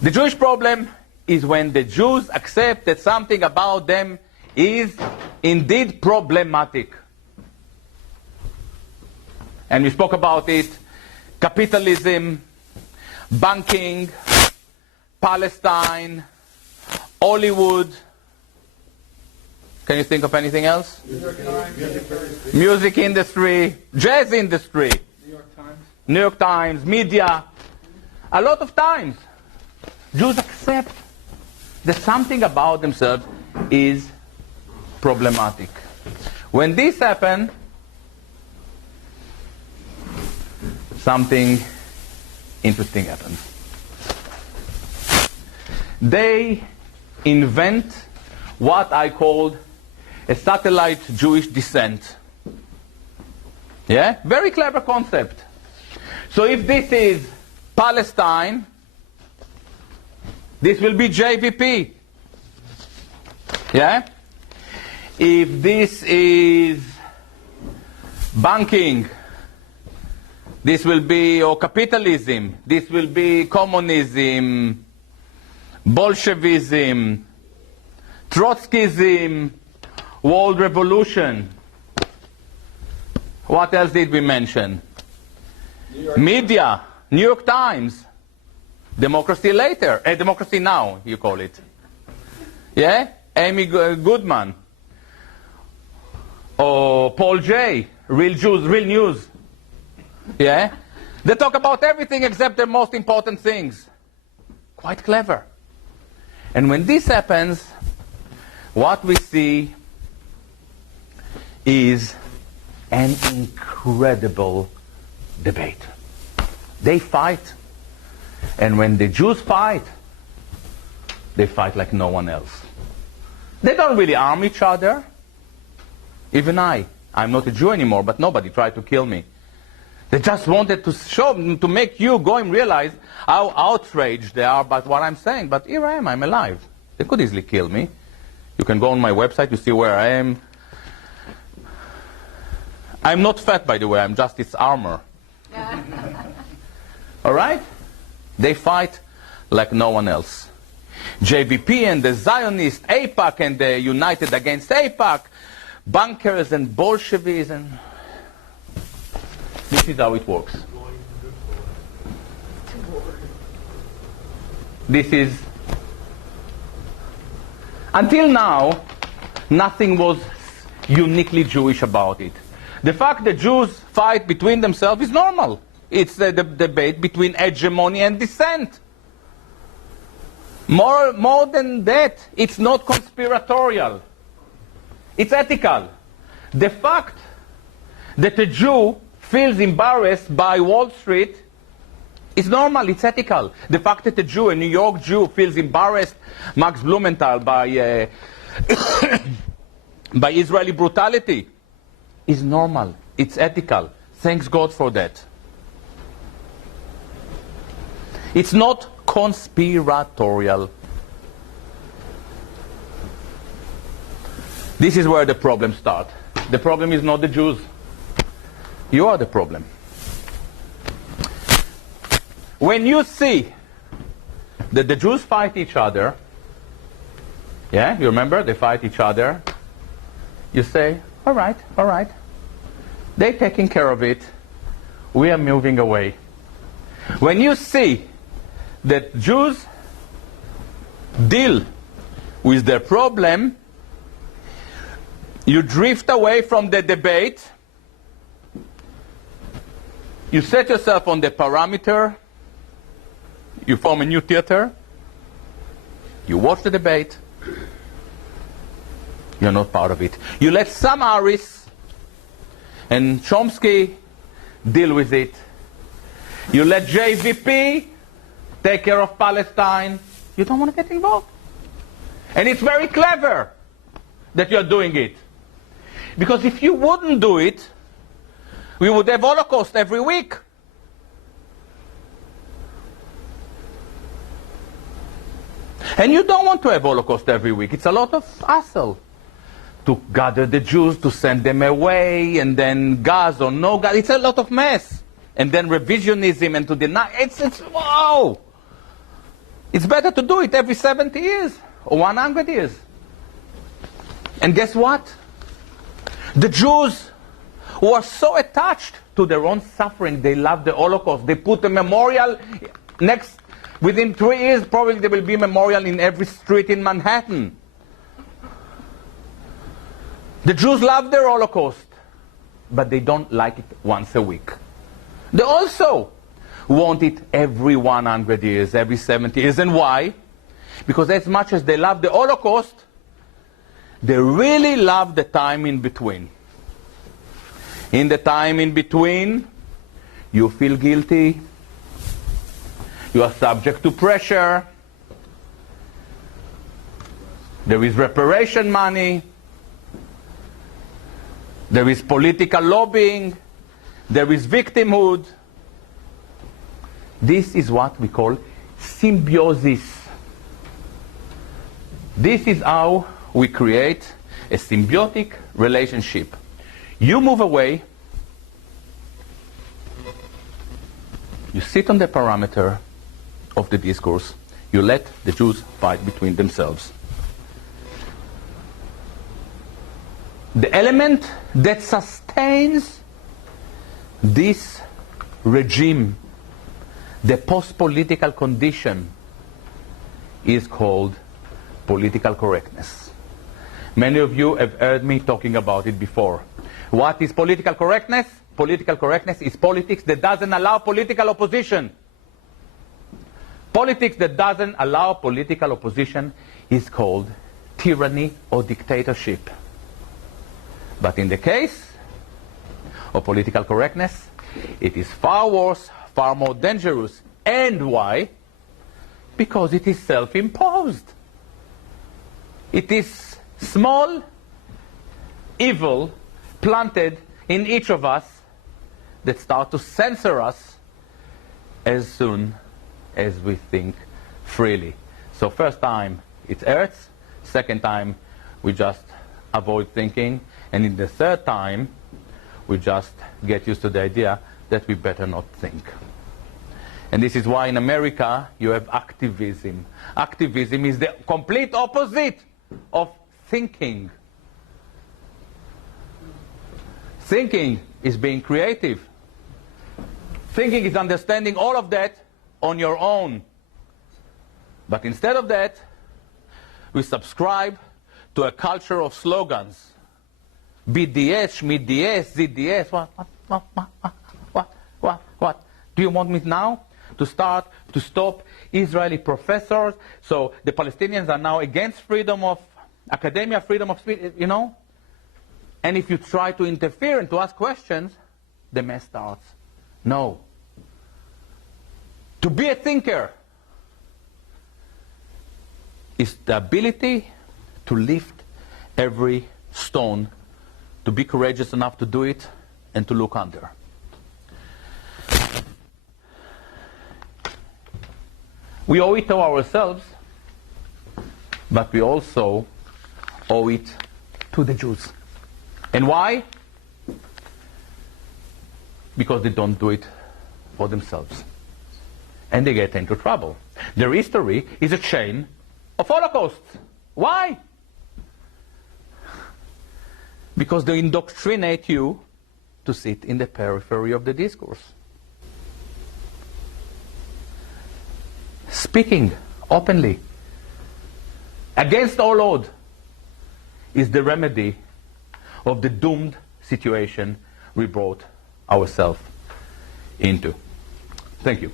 The Jewish problem is when the Jews accept that something about them is indeed problematic. And we spoke about it: capitalism, banking, Palestine, Hollywood. Can you think of anything else? Music industry, jazz industry, New York Times, media. A lot of times, Jews accept that something about themselves is problematic. When this happens, something interesting happens. They invent what I called a satellite Jewish descent. Yeah? Very clever concept. So if this is Palestine, this will be JVP. Yeah? If this is banking, this will be, or capitalism, this will be communism, Bolshevism, Trotskyism, world revolution. What else did we mention? Media, New York Times, democracy later, democracy now, you call it. Yeah? Amy Goodman. Or Paul J. Real Jews, Real News. Yeah? They talk about everything except the most important things. Quite clever. And when this happens, what we see is an incredible debate. They fight. And when the Jews fight, they fight like no one else. They don't really arm each other. Even I'm not a Jew anymore, but nobody tried to kill me. They just wanted to show, to make you go and realize how outraged they are by what I'm saying. But here I am, I'm alive. They could easily kill me. You can go on my website, you see where I am. I'm not fat, by the way, I'm just its armor. All right? They fight like no one else. JVP and the Zionist, AIPAC and the United Against AIPAC, bankers and Bolsheviks, and this is how it works. This is, until now, nothing was uniquely Jewish about it. The fact that Jews fight between themselves is normal. It's the debate between hegemony and dissent. More than that, it's not conspiratorial. It's ethical. The fact that a Jew feels embarrassed by Wall Street is normal, it's ethical. The fact that a Jew, a New York Jew, feels embarrassed, Max Blumenthal, by by Israeli brutality, is normal, it's ethical. Thanks God for that. It's not conspiratorial. This is where the problem starts. The problem is not the Jews. You are the problem. When you see that the Jews fight each other, yeah, you remember, they fight each other, you say, all right, they're taking care of it, we are moving away. When you see that Jews deal with their problem, you drift away from the debate, you set yourself on the parameter, you form a new theater, you watch the debate, you're not part of it. You let Sam Harris and Chomsky deal with it. You let JVP take care of Palestine. You don't want to get involved. And it's very clever that you're doing it. Because if you wouldn't do it, we would have Holocaust every week. And you don't want to have Holocaust every week. It's a lot of hassle to gather the Jews, to send them away, and then gas or no gas. It's a lot of mess. And then revisionism and to deny. It's wow! It's better to do it every 70 years or 100 years. And guess what? The Jews who are so attached to their own suffering, they love the Holocaust. They put a memorial within 3 years, probably there will be a memorial in every street in Manhattan. The Jews love their Holocaust, but they don't like it once a week. They also want it every 100 years, every 70 years. And why? Because as much as they love the Holocaust, they really love the time in between. In the time in between, you feel guilty, you are subject to pressure, there is reparation money, there is political lobbying, there is victimhood. This is what we call symbiosis. This is how we create a symbiotic relationship. You move away, you sit on the parameter of the discourse, you let the Jews fight between themselves. The element that sustains this regime, the post-political condition, is called political correctness. Many of you have heard me talking about it before. What is political correctness? Political correctness is politics that doesn't allow political opposition. Politics that doesn't allow political opposition is called tyranny or dictatorship. But in the case of political correctness, it is far worse, far more dangerous. And why? Because it is self-imposed. It is small evil planted in each of us that start to censor us as soon as we think freely. So first time it hurts, second time we just avoid thinking, and in the third time we just get used to the idea that we better not think. And this is why in America you have activism. Activism is the complete opposite of thinking. Thinking is being creative. Thinking is understanding all of that on your own. But instead of that, we subscribe to a culture of slogans. BDS, MDS, ZDS, what? Do you want me now to start to stop Israeli professors? So the Palestinians are now against freedom of academia, freedom of speech, you know? And if you try to interfere and to ask questions, the mess starts. No. To be a thinker is the ability to lift every stone, to be courageous enough to do it, and to look under. We owe it to ourselves, but we also owe it to the Jews. And why? Because they don't do it for themselves. And they get into trouble. Their history is a chain of holocausts. Why? Because they indoctrinate you to sit in the periphery of the discourse. Speaking openly against all odds is the remedy of the doomed situation we brought ourselves into. Thank you.